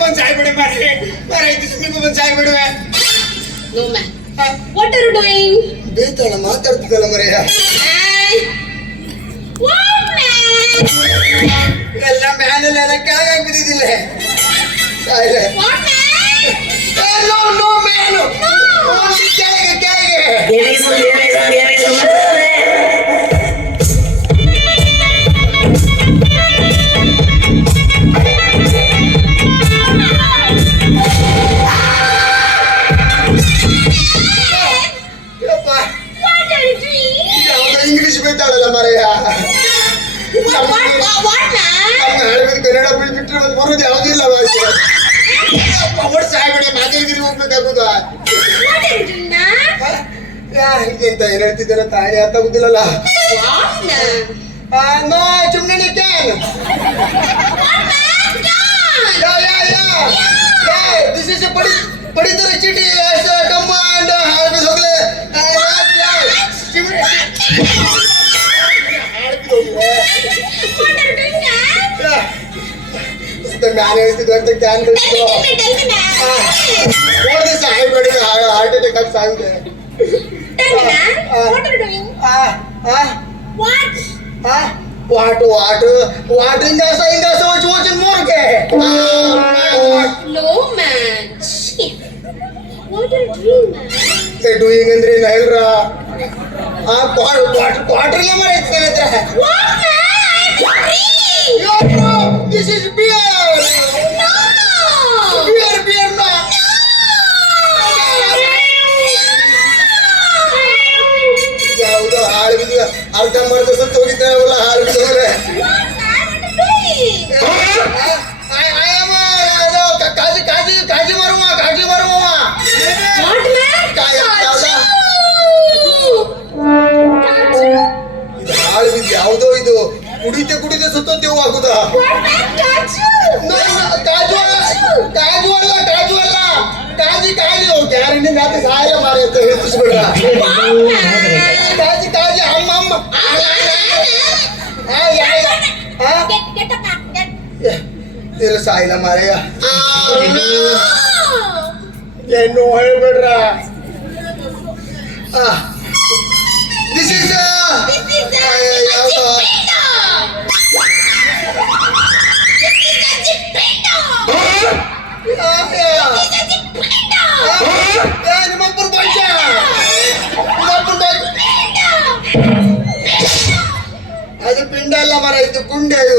पण चाय पडे मारे मारायची तुम्ही पण चाय Padve no ma'am what are doing ಬೇತಾಳ ಮಾತಾಡ್ತಿದ್ದಲ್ಲ ಮರೆಯ ಎಲ್ಲ ಮ್ಯಾನಲ್ಲೆಲ್ಲ ಕೆಳಗಾಗ್ಬಿಟ್ಟಿದ್ದಿಲ್ಲ ಸಾಯಿಲೆ ಸಿಗುತ್ತಾಳಲ್ಲ ಮರೆಯ ಕನ್ನಡ ಬಿಟ್ಬಿಟ್ರೆ ಮತ್ತೆ ಬರೋದು ಯಾವುದಿಲ್ಲ ಭಾಷೆ ಒಟ್ಟು ಸಾಯ್ಬೇಡ ಮಾತಾಡಿದ್ರಿ ಹೋಗ್ಬೇಕಾಗುದ ಹೀಗೆಂತ ಏನ್ ಹೇಳ್ತಿದ್ದಾರ ತಾಯಿ ಅರ್ಥ ಗೊತ್ತಿಲ್ಲಲ್ಲ ಸುಮ್ಮನೆ ಪಡಿತರ ಚೀಟಿ मैंने इसकी तुरंत ध्यान कर दिया व्हाट दिस आई बड़ी हार्ट अटैक का साइन है what what what in this in this वो जो जो मोर के नो मैन ಆ ಕ್ವಾಟ್ರ್ ಕ್ವಾಟ್ರ್ ಕ್ವಾಟ್ರ್ ಲೇ ಮರೆ ಇತ್ತು ನೆತ್ರ ಹೇ Yo, bro, this is beer. No. Beer, beer, no. जाऊ दे हाड अर्धा मर्द तो किती बोला Ah, ya. Ini jadi ah. pendek. ಅದು ಪಿಂಡ ಅಲ್ಲ ಮರ ಇದು ಗುಂಡೆ ಅದು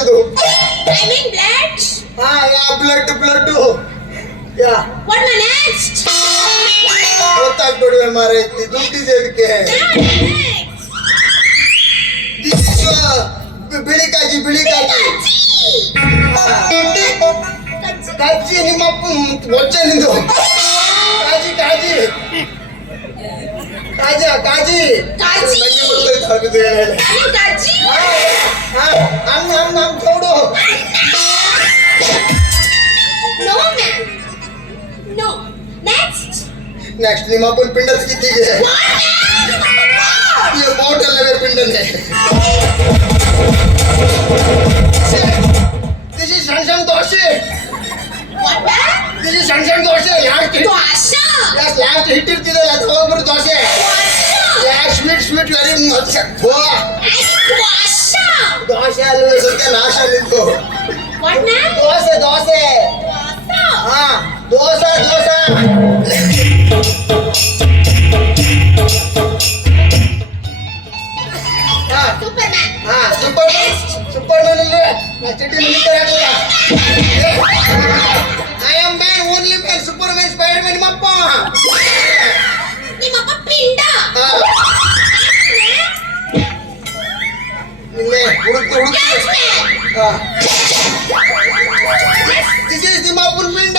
ಇದು I mean bloods ah yeah blood blood yeah what my next ಗೊತ್ತಾಗ್ಬಿಡುವೆ ಮಾರೆ ದುಡ್ಡಿದೆ ಅದಕ್ಕೆ ಬಿಳಿಕಾಜಿ ಕಾಜಿ ಕಾಜಿ ನಿಮ್ಮಪ್ಪ ಒಜ್ಜೆ ನಿಂದು ಕಾಜಿ ಕಾಜಿ काजी काजी काजी ನನಗೆ ಮತ್ತೆ ಧರ್ಮದ ಹೇಳಿ हैं काजी हम हम हम ನೋಡು no ma'am no next next ನಿಮ್ಮ ಅಪ್ಪನ की थी ये बोतल लगे पिंडन है दिस इज हंसन दोषी ಇಲ್ಲಿ ಸಣ್ಣ ಸಣ್ಣ ದೋಸೆ ಯಾಕೆ ಲಾಸ್ಟ್ ಹಿಟ್ ಇರ್ತಿದಲ್ಲ ಅದು ಹೋಗ್ಬಿಟ್ಟು dosa sweet sweet very much dosa ಅಲ್ಲಿ ಸುತ್ತ ನಾಶ ನಿಂತು ದೋಸೆ ದೋಸೆ ಹಾ ದೋಸೆ ದೋಸೆ ಹಾ ಸೂಪರ್ ಸೂಪರ್ ಮ್ಯಾನ್ ಇಲ್ಲೇ ಚಟ್ಟಿ ನಿಂತಾರ ನಿಮ್ಮಪ್ಪ ಪಿಂಡ ಇಲ್ಲೇ ಹುಡುಕ್ತು ಹುಡುಕ್ತು ದಿಸ್ ಇಸ್ ನಿಮ್ಮಪ್ಪನ ಪಿಂಡ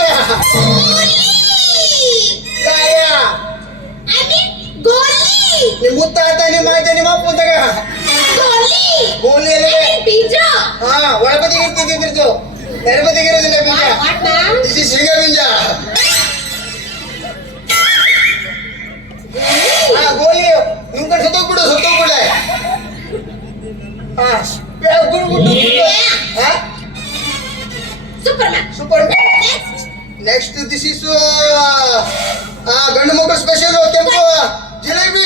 ನಿಮ್ಮ ಮುತ್ತಾತ ನಿಮ್ಮ ಆಯ್ತ ನಿಮ್ಮ ಅಪ್ಪ ಮುತ್ತಾಗ ಗೋಲಿ ಬೀಜ ಹಾ ಒಳಪತಿಗೆ ಇರ್ತಿದ್ದಿರ್ತು ನೆರಪತಿಗೆ ಇರೋದಿಲ್ಲ ಬೀಜ ದಿಸ್ ಇಸ್ ಶೇಂಗಾ ಬೀಜ ಗೋಲಿ ನಿಮ್ ಕಡೆ ಸತ್ತೋಗ್ಬಿಡು ಸತ್ತೋಗ್ಬಿಡೆ ಸೂಪರ್ ನೆಕ್ಸ್ಟ್ ದಿಸ್ ಇಸ್ ಗಂಡು ಮಕ್ಕಳು ಸ್ಪೆಷಲ್ ಕೆಂಪು ಜಿಲೇಬಿ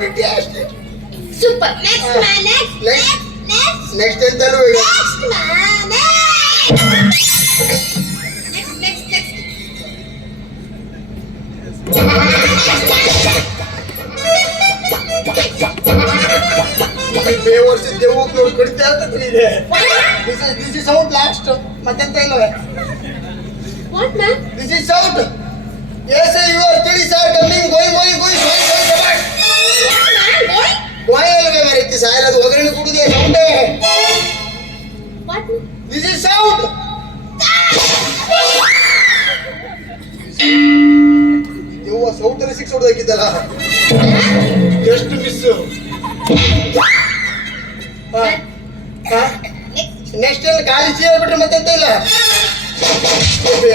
ಕ್ವಾಂಟಿಟಿ ಅಷ್ಟೇ ಸೂಪರ್ ನೆಕ್ಸ್ಟ್ ಮಾ ನೆಕ್ಸ್ಟ್ ನೆಕ್ಸ್ಟ್ ನೆಕ್ಸ್ಟ್ ನೆಕ್ಸ್ಟ್ ಅಂತಲೂ ಹೇಳಿ ನೆಕ್ಸ್ಟ್ ಮಾ ನೆಕ್ಸ್ಟ್ ನೆಕ್ಸ್ಟ್ ನೆಕ್ಸ್ಟ್ ಬೇ ವರ್ಷದ ಹೋಗಿ ನೋಡಿ ಕಡಿತೆ ಆಗ್ತದೆ ಇದೆ this is this is out last ಮತ್ತೆಂತ ಇಲ್ಲವೇ what man this is out ಸಾಯಲ್ ಅದು ಒಗ್ಗರಣೆ ಕೊಡುದೇ ಸೌಂಡೇ ದಿಸ್ ಇಸ್ ಸೌಂಡ್ ಯವ್ವ ಸೌಂಡ್ ಅಲ್ಲಿ ಸಿಕ್ಸ್ ಹೊಡೆದಾಕಿದ್ದಲ್ಲ ಎಷ್ಟು ಮಿಸ್ಸು ನೆಕ್ಸ್ಟ್ ಅಲ್ಲಿ ಖಾಲಿ ಚೇರ್ ಬಿಟ್ರೆ ಮತ್ತೆಂತ ಇಲ್ಲ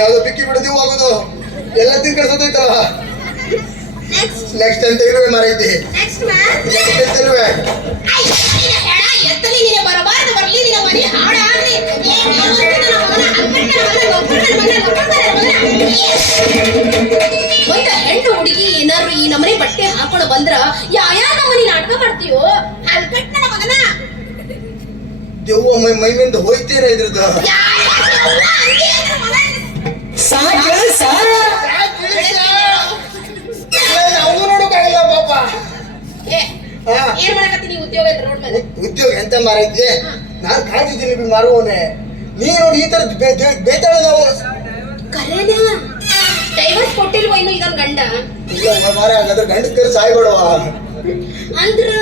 ಯಾವ್ದೋ ಬಿಕ್ಕಿ ಬಿಡದಿವ್ ಆಗೋದು ಎಲ್ಲ ತಿನ್ಕರ್ಸೋದೈತಲ್ಲ ನೆಕ್ಸ್ಟ್ ಅಂತ ನೆಕ್ಸ್ಟ್ ಹೆಣ್ಣು ಹುಡುಗಿ ಏನಾರು ಈ ನಮನೆ ಬಟ್ಟೆ ಹಾಕೊಂಡು ಬಂದ್ರ ಯಾವ್ಯಾವ ನಮನಿ ನಾಟಕ ಮಾಡ್ತೀಯೋ ಮೈ ಮೈಮಿಂದ ಹೋಯ್ತೇನೆ ಇದ್ರದ್ದು ಎಂತ ಇದ್ದೆ ನಾನು ಕಾಯ್ತಿದ್ದೀನಿ ಮರುವನೆ ನೀನು ನೋಡಿ ಈ ತರ ಬೇತಾಳ ನಾವು ಇನ್ನು ಗಂಡ ಇಲ್ಲ ಗಂಡ ಕರೆ ಅಂದ್ರೆ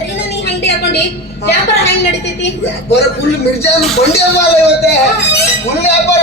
ಅಂದ್ರ ಹೆಂಗ್ ನಡೀತೈತಿ ಬಂಡಿ ಅಮ್ಮ ಇವತ್ತೆ ವ್ಯಾಪಾರ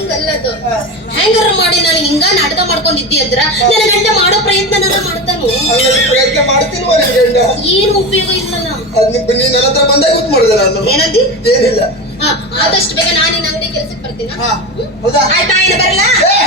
ಹಂಗಲ್ಲದು ಹೆಂಗಾರ ಮಾಡಿ ನಾನು ಹಿಂಗ ನಾಟಕ ಮಾಡ್ಕೊಂಡಿದ್ದಿ ಅಂದ್ರ ನನ್ನ ಗಂಡ ಮಾಡೋ ಪ್ರಯತ್ನ ನನ್ನ ಮಾಡ್ತಾನು ಏನು ಉಪಯೋಗ ಇಲ್ಲ ಏನಂದಿ ಆದಷ್ಟು ಬೇಗ ನಾನು ನಿನ್ನ ಅಂಗಡಿ ಕೆಲ್ಸಕ್ಕೆ ಬರ್ತೀನಿ ಆಯ್ತಾ